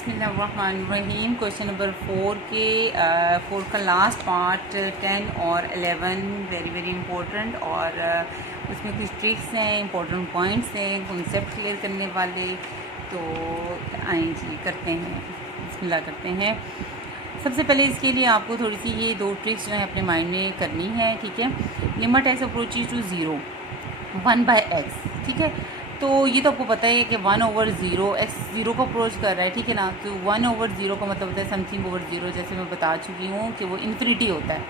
बिस्मिल्लाहिर्रहमानिर्रहीम। Question number 4 का last part 10 और 11 वेरी वेरी इंपॉर्टेंट, और उसमें कुछ ट्रिक्स हैं, इंपॉर्टेंट पॉइंट्स हैं, कॉन्सेप्ट क्लियर करने वाले। तो आएँ जी करते हैं, बिस्मिल्लाह करते हैं। सबसे पहले इसके लिए आपको थोड़ी सी ये दो ट्रिक्स जो है अपने माइंड में करनी है, ठीक है। Limit x approaches to 0 1/x, ठीक है। तो ये तो आपको पता है कि 1/0 x 0 को अप्रोच कर रहा है, ठीक है ना। तो 1/0 का मतलब होता है समथिंग ओवर 0, जैसे मैं बता चुकी हूँ कि वो इन्फिनिटी होता है।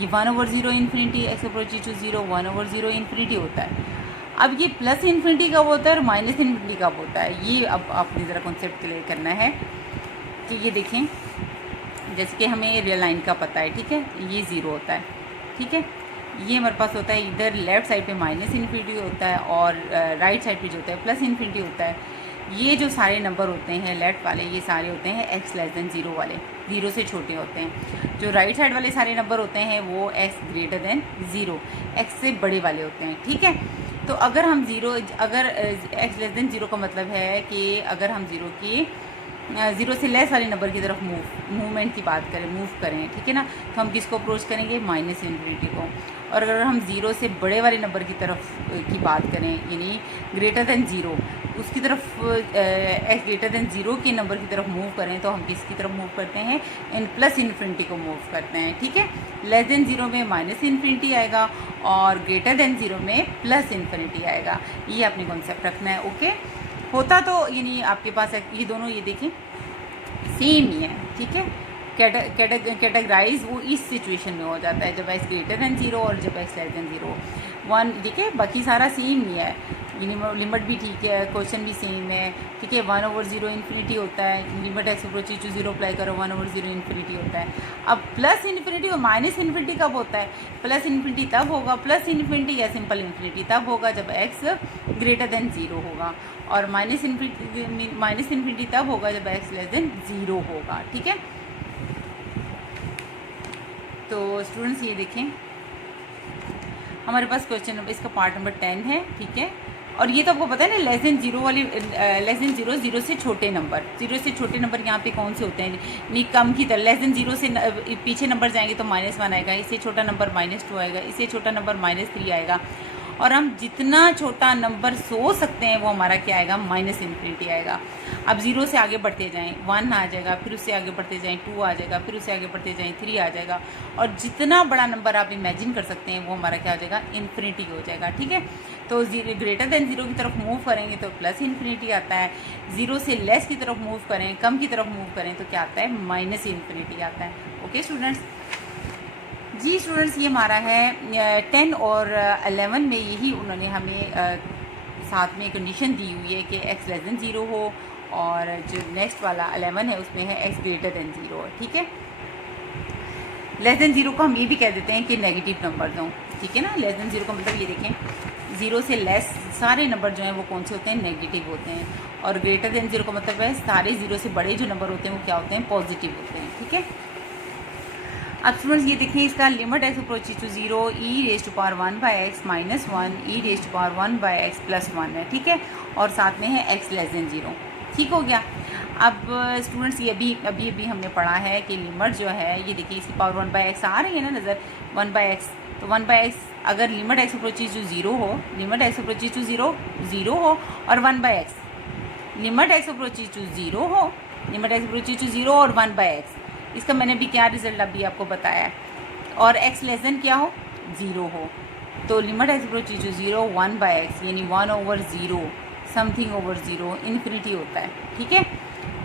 ये 1/0 infinity, x approaches to 0 1/0 infinity होता है। अब ये प्लस इन्फिनिटी कब होता है और माइनस इन्फिनिटी कब होता है, ये अब आपने ज़रा कॉन्सेप्ट क्लियर करना है। कि ये देखें, जैसे कि हमें रियल लाइन का पता है, ठीक है, ये 0 होता है, ठीक है। ये हमारे पास होता है इधर लेफ़्ट साइड पे माइनस इन्फिनिटी होता है और राइट साइड पे जो होता है प्लस इन्फिनिटी होता है। ये जो सारे नंबर होते हैं लेफ़्ट वाले, ये सारे होते हैं x लेस देन 0 वाले, 0 से छोटे होते हैं। जो राइट साइड वाले सारे नंबर होते हैं वो x ग्रेटर देन 0, x से बड़े वाले होते हैं, ठीक है। तो अगर हम अगर x लेस देन 0 का मतलब है कि अगर हम 0 से लेस वाले नंबर की तरफ मूवमेंट की बात करें, मूव करें, ठीक है ना, तो हम किसको अप्रोच करेंगे, माइनस इन्फिनिटी को। और अगर हम 0 से बड़े वाले नंबर की तरफ की बात करें, यानी ग्रेटर देन 0, उसकी तरफ एक्स ग्रेटर देन 0 के नंबर की तरफ मूव करें, तो हम किसकी तरफ मूव करते हैं, इन प्लस इन्फिनिटी को मूव करते हैं, ठीक है। लेस देन 0 में माइनस इन्फिनिटी आएगा और ग्रेटर देन 0 में प्लस इन्फिनिटी आएगा। ये अपने कॉन्सेप्ट रखना है, ओके। होता तो यानी आपके पास ये दोनों, ये देखें, सेम ही है, ठीक है। कैटेगराइज वो इस सिचुएशन में हो जाता है जब एक्स ग्रेटर देन 0 और जब एक्स लेस देन 0 1, ठीक है। बाकी सारा सेम ही है, यानी लिमिट भी ठीक है, क्वेश्चन भी सेम है, ठीक है। 1/0 इन्फिनिटी होता है, limit x approaches to 0 apply करो, 1/0 इन्फिनिटी होता है। अब प्लस इन्फिनिटी और माइनस इन्फिनिटी कब होता है, प्लस इन्फिनिटी तब होगा, प्लस इन्फिनिटी या सिंपल इन्फिनिटी तब होगा जब एक्स ग्रेटर देन 0 होगा, और माइनस इन्फिनिटी तब होगा जब एक्स लेस देन 0 होगा, ठीक है। तो स्टूडेंट्स ये देखें, हमारे पास क्वेश्चन नंबर, इसका पार्ट नंबर 10 है, ठीक है। और ये तो आपको पता है ना, लेस देन 0 वाली, लेस देन 0 से छोटे नंबर, 0 से छोटे नंबर यहाँ पे कौन से होते हैं, नहीं कम की तरह। लेस देन 0 से पीछे नंबर जाएंगे तो -1 आएगा, इससे छोटा नंबर -2 आएगा, इससे छोटा नंबर -3 आएगा। और हम जितना छोटा नंबर सोच सकते हैं वो हमारा क्या आएगा, माइनस इन्फिनिटी आएगा। अब 0 से आगे बढ़ते जाएं, 1 आ जाएगा, फिर उससे आगे बढ़ते जाएं 2 आ जाएगा, फिर उससे आगे बढ़ते जाएं 3 आ जाएगा, और जितना बड़ा नंबर आप इमेजिन कर सकते हैं वो हमारा क्या हो जाएगा, इन्फिनिटी हो जाएगा, ठीक है। तो ग्रेटर देन 0 की तरफ मूव करेंगे तो प्लस इन्फिनिटी आता है, 0 से लेस की तरफ मूव करें, कम की तरफ मूव करें तो क्या आता है, माइनस इन्फिनिटी आता है, ओके स्टूडेंट्स। जी स्टूडेंट्स, ये हमारा है 10 और 11 में यही उन्होंने हमें साथ में कंडीशन दी हुई है कि x लेस देन 0 हो, और जो नेक्स्ट वाला 11 है उसमें है x ग्रेटर देन 0, ठीक है। लेस देन 0 को हम ये भी कह देते हैं कि नेगेटिव नंबर हों, ठीक है ना। लेस देन 0 का मतलब ये देखें, 0 से लेस सारे नंबर जो हैं वो कौन से होते हैं, नेगेटिव होते हैं, और ग्रेटर देन 0 का मतलब है सारे 0 से बड़े जो नंबर होते हैं वो क्या होते हैं, पॉजिटिव होते हैं, ठीक है। अब स्टूडेंट्स ये देखें, इसका limit x approaches to 0 e⁻1/x -1 e⁻1/x+1 है, ठीक है। और साथ में है x लेस देन 0, ठीक हो गया। अब स्टूडेंट्स ये अभी हमने पढ़ा है कि लिमिट जो है, ये देखिए इसकी पावर 1/x आ रही है ना नज़र, 1/x। तो 1/x अगर लिमिट एक्स अप्रोचेज टू 0 हो, लिमिट एक्स अप्रोचेज टू 0 हो, और 1/x, limit x approaches to 0 हो, लिमिट एक्स अप्रोचेज टू 0 और 1/x, इसका मैंने भी क्या रिजल्ट अभी आपको बताया है, और x लेस देन क्या हो, 0 हो, तो limit x approaches to 0 1/x, यानी 1/0 समथिंग ओवर 0 इन्फिनिटी होता है, ठीक है।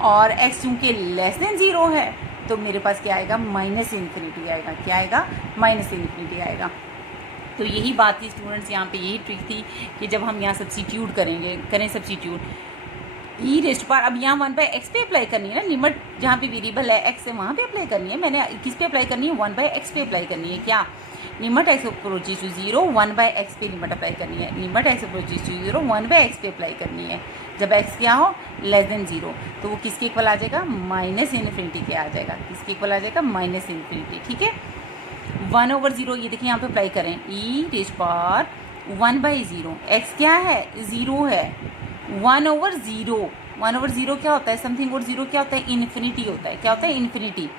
और x चूँकि लेस देन 0 है तो मेरे पास क्या आएगा, माइनस इन्फिनिटी आएगा, क्या आएगा, माइनस इन्फिनिटी आएगा। तो यही बात थी स्टूडेंट्स, यहाँ पे यही ट्रिक थी कि जब हम यहाँ सब्स्टिट्यूट करें सब्स्टिट्यूट अब यहाँ 1/x पे अप्लाई करनी है ना, लिमिट जहाँ पे वेरिएबल है x है वहाँ पे अप्लाई करनी है, मैंने किस पे अप्लाई करनी है, 1/x पे अप्लाई करनी है, क्या, limit x approaches to 0 1/x पे लिमिट अप्लाई करनी है, limit x approaches to 0 1/x पे अप्लाई करनी है। जब x क्या हो, लेस देन 0, तो वो किसके इक्वल आ जाएगा, माइनस इन्फिनिटी के आ जाएगा, किसके इक्वल आ जाएगा, माइनस इन्फिनिटी, ठीक है। 1/0 ये देखिए यहाँ पे अप्लाई करें, e⁻1/0, x क्या है, 0 है, 1/0 1/0 क्या होता है, समथिंग ओवर 0 क्या होता है, इन्फिनिटी होता है। क्या होता है, इन्फिनिटी।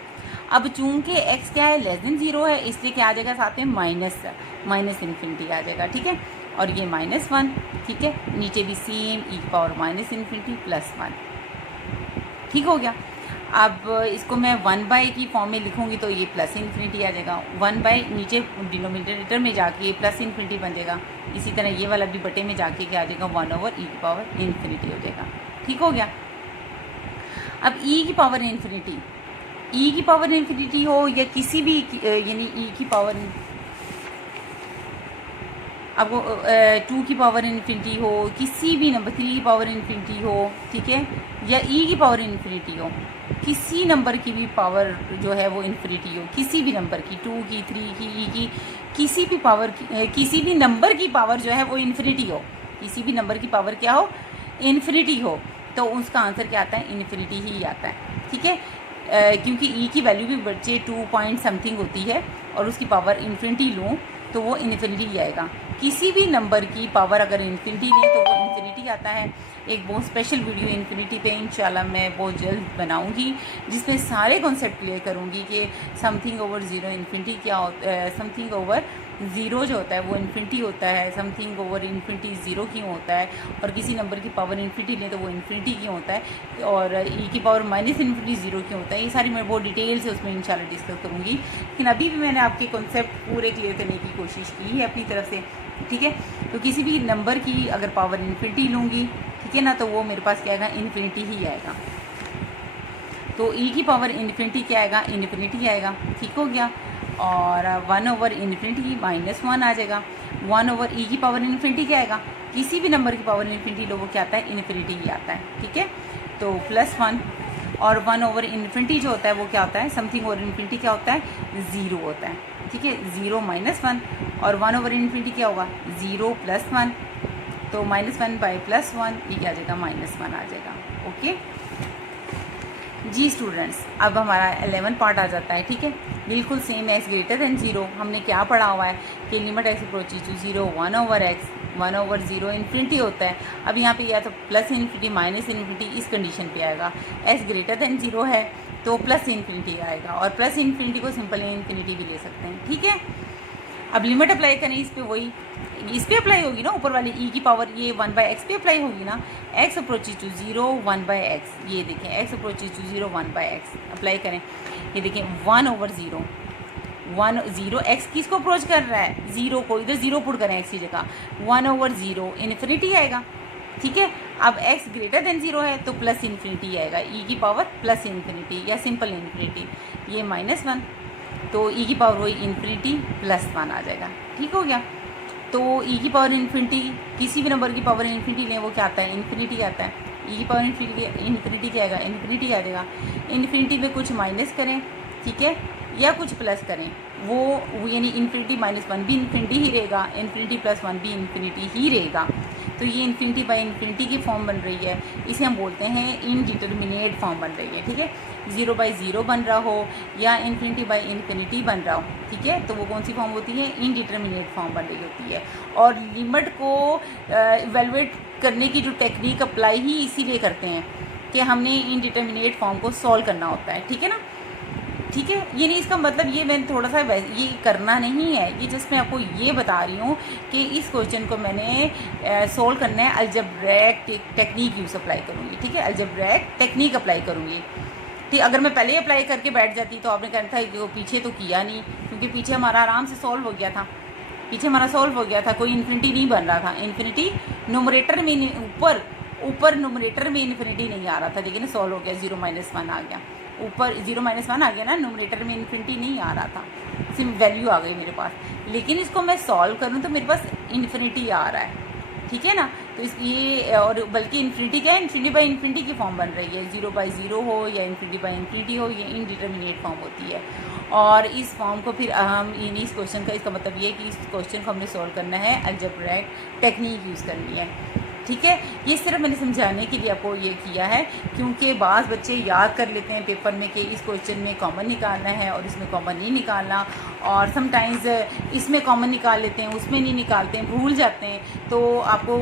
अब चूंकि x क्या है, <0 है, इसलिए क्या आ जाएगा साथ में माइनस इन्फिनिटी आ जाएगा, ठीक है। और ये -1, ठीक है, नीचे भी सेम e⁻∞ +1, ठीक हो गया। अब इसको मैं 1/, की फॉर्म में लिखूंगी तो ये +∞ आ जाएगा। 1/, नीचे डिनोमिनेटर में जाके ये +∞ बन जाएगा। इसी तरह ये वाला भी बटे में जाके क्या आ जाएगा, 1/e⁻∞ हो जाएगा, ठीक हो गया। अब e⁻∞ हो या किसी भी यानी अब 2⁻∞ हो, किसी भी नंबर 3⁻∞ हो, ठीक है, या e⁻∞ हो, किसी नंबर की भी पावर जो है वो इन्फिनिटी हो, किसी भी नंबर की, 2 की, 3 की, e की, किसी भी पावर की, किसी भी नंबर की पावर जो है वो इन्फिनिटी हो, किसी भी नंबर की पावर क्या हो, इन्फिनिटी हो, तो उसका आंसर क्या आता है, इन्फिनिटी ही आता है, ठीक है। क्योंकि e की वैल्यू भी बच्चे 2 पॉइंट समथिंग होती है और उसकी पावर इन्फिनिटी लूँ तो वो इन्फिनिटी आएगा। किसी भी नंबर की पावर अगर इन्फिनिटी नहीं तो वो इन्फिनिटी आता है। एक बहुत स्पेशल वीडियो इन्फिनिटी पे इंशाल्लाह मैं बहुत जल्द बनाऊंगी, जिसमें सारे कॉन्सेप्ट क्लियर करूंगी कि समथिंग ओवर 0 इन्फिनिटी क्या होता है, समथिंग ओवर 0 जो होता है वो इन्फिनिटी होता है, समथिंग ओवर इन्फिनिटी 0 क्यों होता है, और किसी नंबर की पावर इन्फिनिटी लें तो वो इन्फिनिटी क्यों होता है, और e की पावर -∞ 0 क्यों होता है। ये सारी मैं बहुत डिटेल से उसमें इंशाल्लाह डिस्कस करूँगी। लेकिन अभी भी मैंने आपके कॉन्सेप्ट पूरे क्लियर करने की कोशिश की है अपनी तरफ से, ठीक है। तो किसी भी नंबर की अगर पावर इन्फिनिटी लूँगी, ठीक है ना, तो वो मेरे पास क्या आएगा, इन्फिनिटी ही आएगा। तो e की पावर इन्फिनिटी क्या आएगा, इन्फिनिटी आएगा, ठीक हो गया। और 1/∞ -1 आ जाएगा। 1/e की पावर इन्फिनिटी क्या आएगा, किसी भी नंबर की पावर इन्फिनिटी लो वो क्या आता है, इन्फिनिटी ही आता है, ठीक है। तो +1 और 1/∞ जो होता है वो क्या होता है, समथिंग ओवर इन्फिनिटी क्या होता है, 0 होता है, ठीक है। 0 -1 और 1/∞ क्या होगा, 0 + 1, तो -1/+1 ये क्या आ जाएगा, -1 आ जाएगा, ओके जी स्टूडेंट्स। अब हमारा 11 पार्ट आ जाता है, ठीक है, बिल्कुल सेम x > 0। हमने क्या पढ़ा हुआ है कि limit x approaches to 0 1/x 1/0 infinity होता है। अब यहाँ पे या तो +∞ -∞ इस कंडीशन पे आएगा। x > 0 है तो +∞ आएगा, और +∞ को सिंपल इन्फिनिटी भी ले सकते हैं, ठीक है। अब लिमिट अप्लाई करें इस पे, वही इस पे अप्लाई होगी ना, ऊपर वाली e की पावर ये 1/x पे अप्लाई होगी ना। x अप्रोचेज टू 0 1/x, ये देखें x approaches to 0 1/x apply करें, ये देखें 1/0 0 x किसको अप्रोच कर रहा है, 0 को, इधर 0 पुट करें x की जगह, 1/0 इन्फिनिटी आएगा, ठीक है। अब x > 0 है तो +∞ आएगा, e की पावर +∞ या सिंपल इन्फिनिटी, ये -1, तो e की पावर वही इन्फिनिटी +1 आ जाएगा, ठीक हो गया। तो e की पावर इन्फिनिटी, किसी भी नंबर की पावर इन्फिनिटी लें वो क्या आता है, इन्फिनिटी आता है। e की पावर इन्फिनिटी क्या आएगा, इन्फिनिटी आ जाएगा। इन्फिनिटी में कुछ माइनस करें, ठीक है, या कुछ प्लस करें, वो यानी इन्फिनिटी -1 भी इन्फिनिटी ही रहेगा, इन्फिनिटी +1 भी इन्फिनिटी ही रहेगा। तो ये इन्फिनिटी बाई इन्फिनिटी की फॉर्म बन रही है, इसे हम बोलते हैं इनडिटर्मिनेट फॉर्म बन रही है, ठीक है। 0/0 बन रहा हो या इन्फिनिटी बाई इन्फिनिटी बन रहा हो, ठीक है, तो वो कौन सी फॉर्म होती है, इनडिटर्मिनेट फॉर्म बन रही होती है। और लिमिट को इवेलुएट करने की जो टेक्निक अप्लाई ही इसीलिए करते हैं कि हमने इनडिटर्मिनेट फॉर्म को सॉल्व करना होता है, ठीक है ना, ठीक है। ये नहीं इसका मतलब ये मैंने थोड़ा सा ये करना नहीं है, ये जस्ट मैं आपको ये बता रही हूँ कि इस क्वेश्चन को मैंने सॉल्व करना है, अलजेब्रिक टेक्निक यूज़ अप्लाई करूँगी, ठीक है, अलजेब्रिक टेक्निक अप्लाई करूँगी, ठीक। अगर मैं पहले ही अप्लाई करके बैठ जाती तो आपने कहना था कि वो पीछे तो किया नहीं, क्योंकि पीछे हमारा आराम से सॉल्व हो गया था, पीछे हमारा सॉल्व हो गया था, कोई इन्फिनिटी नहीं बन रहा था, इन्फिनिटी न्यूमरेटर में ऊपर न्यूमरेटर में इन्फिनिटी नहीं आ रहा था, लेकिन सॉल्व हो गया, 0-1 आ गया, ऊपर 0-1 आ गया ना, न्यूमरेटर में इन्फिनिटी नहीं आ रहा था, सिर्फ वैल्यू आ गई मेरे पास। लेकिन इसको मैं सॉल्व करूँ तो मेरे पास इन्फिनिटी आ रहा है, ठीक है ना। तो इस ये और बल्कि इन्फिनिटी क्या है, इन्फिनिटी बाई इन्फिनिटी की फॉर्म बन रही है, 0/0 हो या इन्फिनिटी बाई इन्फिनिटी हो, ये इनडिटर्मिनेट फॉर्म होती है। और इस फॉर्म को फिर हम इस क्वेश्चन का इसका मतलब ये है कि इस क्वेश्चन को हमने सॉल्व करना है, अलजेब्रिक टेक्निक यूज़ करनी है, ठीक है। ये सिर्फ मैंने समझाने के लिए आपको ये किया है, क्योंकि बाज़ बच्चे याद कर लेते हैं पेपर में कि इस क्वेश्चन में कॉमन निकालना है और इसमें कॉमन नहीं निकालना, और समटाइम्स इसमें कॉमन निकाल लेते हैं, उसमें नहीं निकालते हैं, भूल जाते हैं। तो आपको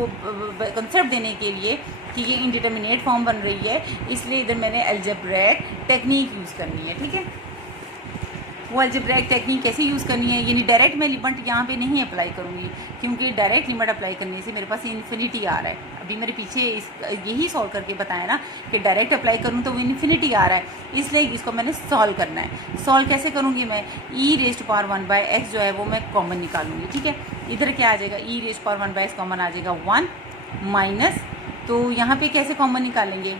कंसेप्ट देने के लिए कि ये इंडिटरमिनेट फॉर्म बन रही है, इसलिए इधर मैंने अलजेब्रिक टेक्निक यूज़ करनी है। ठीक है, वो अलजेब्रिक टेक्निक कैसे यूज़ करनी है, यानी डायरेक्ट मैं लिमिट यहाँ पे नहीं अप्लाई करूँगी, क्योंकि डायरेक्ट लिमिट अप्लाई करने से मेरे पास इन्फिनिटी आ रहा है। अभी मेरे पीछे यही सॉल्व करके बताया ना कि डायरेक्ट अप्लाई करूँ तो वो इन्फिनिटी आ रहा है, इसलिए इसको मैंने सॉल्व करना है। सॉल्व कैसे करूँगी मैं, e⁻1/x जो है वो मैं कॉमन निकालूंगी। ठीक है, इधर क्या आ जाएगा, e⁻1/x कॉमन आ जाएगा 1 माइनस, तो यहाँ पे कैसे कॉमन निकालेंगे,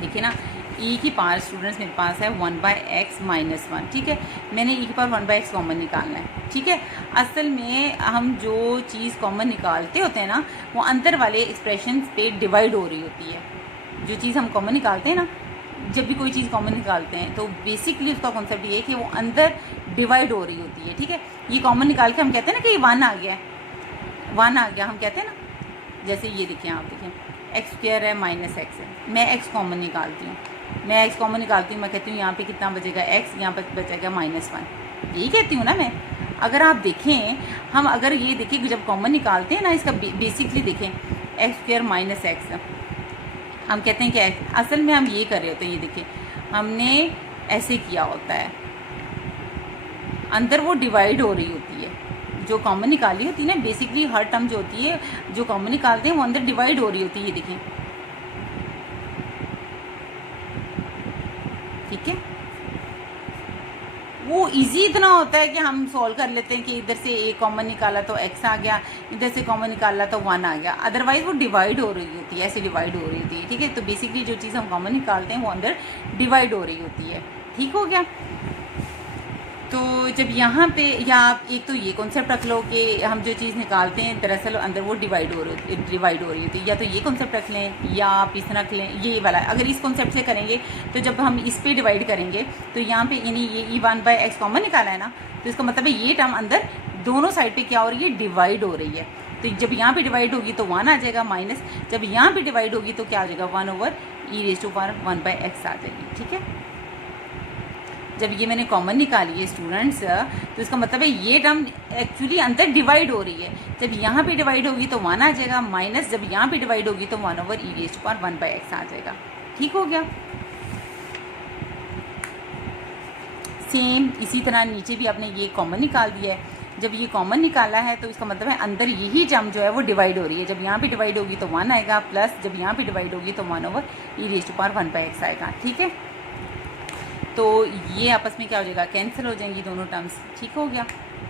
देखिए ना, e की पावर स्टूडेंट्स मेरे पास है 1/x माइनस 1। ठीक है, मैंने e की पावर 1/x कॉमन निकालना है। ठीक है, असल में हम जो चीज़ कॉमन निकालते होते हैं ना, वो अंदर वाले एक्सप्रेशन पे डिवाइड हो रही होती है। जो चीज़ हम कॉमन निकालते हैं ना, जब भी कोई चीज़ कॉमन निकालते हैं तो बेसिकली उसका कॉन्सेप्ट ये है कि वो अंदर डिवाइड हो रही होती है। ठीक है, ये कॉमन निकाल के हम कहते हैं ना कि ये 1 आ गया है, 1 आ गया, हम कहते हैं ना, जैसे ये देखिए, आप देखिए x² है माइनस x है, मैं x कॉमन निकालती हूँ, मैं x कॉमन निकालती हूँ, मैं कहती हूँ यहाँ पे कितना बचेगा x, यहाँ पर बचेगा -1, यही कहती हूँ ना मैं। अगर आप देखें, हम अगर ये देखें जब कॉमन निकालते हैं ना, इसका बेसिकली देखें x² माइनस x, हम कहते हैं कि असल में हम ये कर रहे होते हैं, ये देखिए हमने ऐसे किया होता है, अंदर वो डिवाइड हो रही होती है, जो कॉमन निकाली होती है ना, बेसिकली हर टर्म जो होती है जो कॉमन निकालते हैं वो अंदर डिवाइड हो रही होती है, ये देखें। ठीक है, वो इजी इतना होता है कि हम सॉल्व कर लेते हैं कि इधर से a कॉमन निकाला तो x आ गया, इधर से कॉमन निकाला तो 1 आ गया, अदरवाइज वो डिवाइड हो रही होती है, ऐसे डिवाइड हो रही होती है। ठीक है, तो बेसिकली जो चीज़ हम कॉमन निकालते हैं वो अंदर डिवाइड हो रही होती है। ठीक हो गया, तो जब यहाँ पे, या आप एक तो ये कॉन्सेप्ट रख लो कि हम जो चीज़ निकालते हैं दरअसल अंदर वो डिवाइड हो रही होती है, या तो ये कॉन्सेप्ट रख लें या आप इस तरह रख लें, ये वाला। अगर इस कॉन्सेप्ट से करेंगे तो जब हम इस पे डिवाइड करेंगे तो यहाँ पे यानी ये e1/x कॉमन निकाला है ना, तो इसका मतलब है ये टर्म अंदर दोनों साइड पे क्या हो रही है, डिवाइड हो रही है। तो जब यहाँ पे डिवाइड होगी तो 1 आ जाएगा माइनस, जब यहाँ पे डिवाइड होगी तो क्या हो जाएगा 1/e⁻1/x आ जाएगी। ठीक है, जब ये मैंने कॉमन निकाली है स्टूडेंट्स, तो इसका मतलब है ये टर्म एक्चुअली अंदर डिवाइड हो रही है। जब यहाँ पे डिवाइड होगी तो 1 आ जाएगा माइनस, जब यहाँ पे डिवाइड होगी तो 1/e⁻1/x आ जाएगा। ठीक हो गया, सेम इसी तरह नीचे भी आपने ये कॉमन निकाल दिया है। जब ये कॉमन निकाला है तो इसका मतलब है अंदर यही टर्म जो है वो डिवाइड हो रही है। जब यहाँ पे डिवाइड होगी तो 1 आएगा, प्लस जब यहाँ पे डिवाइड होगी तो 1/e⁻1/x आएगा। ठीक है, तो ये आपस में क्या हो जाएगा, कैंसिल हो जाएंगी दोनों टर्म्स। ठीक हो गया,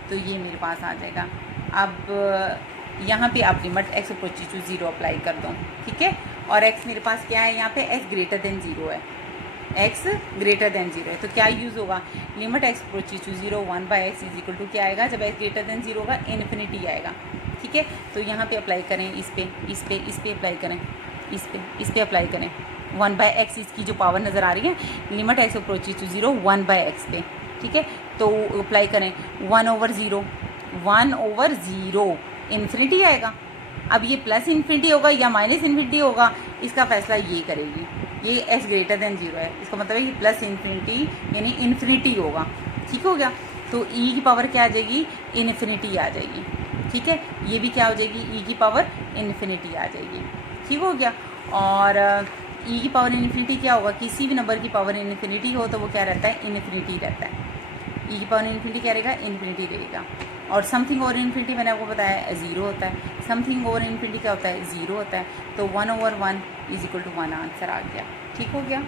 तो ये मेरे पास आ जाएगा। अब यहाँ पे आप limit x approaches to 0 apply कर दो। ठीक है, और x मेरे पास क्या है, यहाँ पे x ग्रेटर देन 0 है, x ग्रेटर देन 0 है, तो क्या यूज़ होगा, limit x approaches to 0 1/x is equal to क्या आएगा, जब x ग्रेटर देन 0 होगा इन्फिनिटी आएगा। ठीक है, तो यहाँ पे अप्लाई करें, इस पे अप्लाई करें, इस पे अप्लाई करें 1/x, इसकी जो पावर नज़र आ रही है limit x approaches to 0 1/x पे। ठीक है, तो अप्लाई करें 1/0, 1/0 इन्फिनिटी आएगा। अब ये प्लस इन्फिनिटी होगा या माइनस इन्फिनिटी होगा, इसका फैसला ये करेगी। ये x ग्रेटर देन 0 है, इसका मतलब है कि प्लस इन्फिनिटी यानी इन्फिनिटी होगा। ठीक हो गया, तो e की पावर क्या आ जाएगी, इन्फिनिटी आ जाएगी। ठीक है, ये भी क्या हो जाएगी, e की पावर इन्फिनिटी आ जाएगी। ठीक हो गया, और e की पावर इन्फिनिटी क्या होगा, किसी भी नंबर की पावर इन्फिनिटी हो तो वो क्या रहता है, इन्फिनिटी रहता है। e की पावर इन्फिनिटी क्या रहेगा, इन्फिनिटी रहेगा। और समथिंग ओवर इन्फिनिटी मैंने आपको बताया 0 होता है, समथिंग ओवर इन्फिनिटी क्या होता है, 0 होता है। तो 1/1 इज इक्वल टू 1 आंसर आ गया। ठीक हो गया।